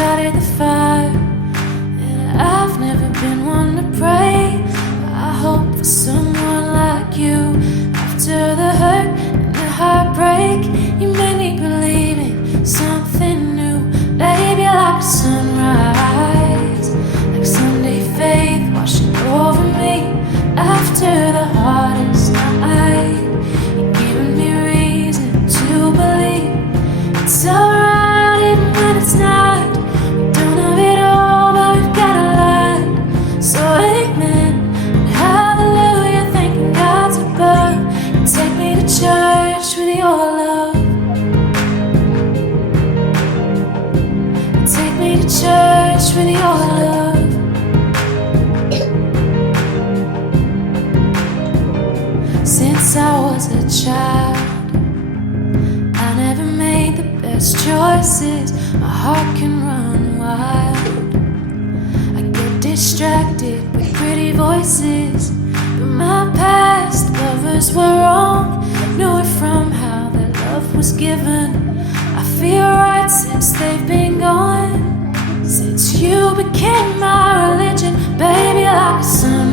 started the fire, and I've never been one to pray. I hope for someone like you. After the hurt and the heartbreak, you made me believe in something new. Baby, like a sunrise, like Sunday faith washing over me. After the hardest night, you're giving me reason to believe it's alright even when it's not. with your love. Take me to church with your love. Since I was a child, I never made the best choices. My heart can run wild. I get distracted with pretty voices, but my past lovers were wrong. Knew it from how their love was given. I feel right since they've been gone. Since you became my religion, baby, like a sun